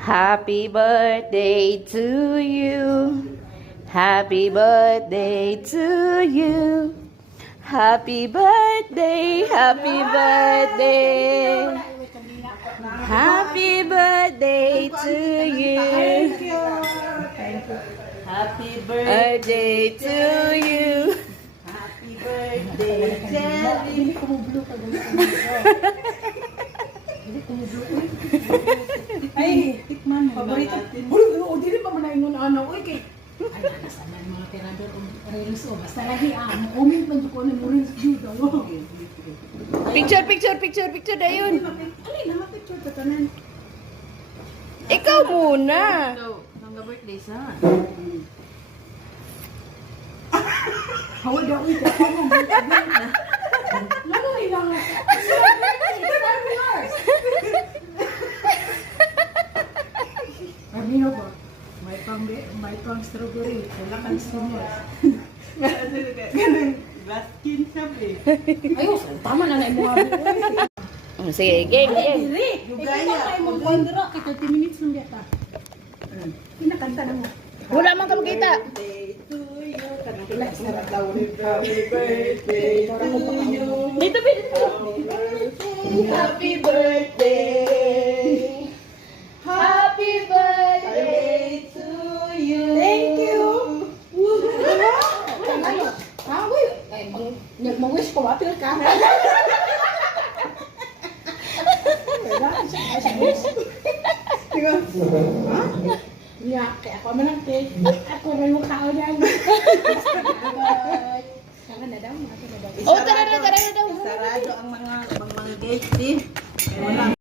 Happy birthday to you. Happy birthday to you. Happy birthday, happy birthday. Happy birthday to you. Happy birthday Birthday to you. Happy birthday, Jelly. Ay, tikman mo. Paborito. Uy, dili pa man ingon ano. Uy, kay ay, nasa man mga tirador o reels o. Basta lagi, comment man ko na mo reels jud. Picture dayon. Alin, nama picture ka tanan. Ikaw muna. Nangga birthday sa. Hawa daw ito. Ano mo? Lalo ilang. Amino ba? May pang strawberry. Wala kang sumos. Ganun. Glass skin sabi. Ayos, tama na na mga Sige, game. Ikaw ay mong kondra. Kita 30 minutes nung data. Pinakanta na mo. Wala man ka makita. Birthday to you. Kanang sarap daw. Happy birthday to you. Dito, dito. Happy birthday. Happy birthday to you. Thank you. Mag-wish ko, apil ka. Ya, kaya ako man ang cake. Ako rin mo kao niyan. Sana na daw, Oh, tara na daw. Sarado ang mga gate, eh. Wala.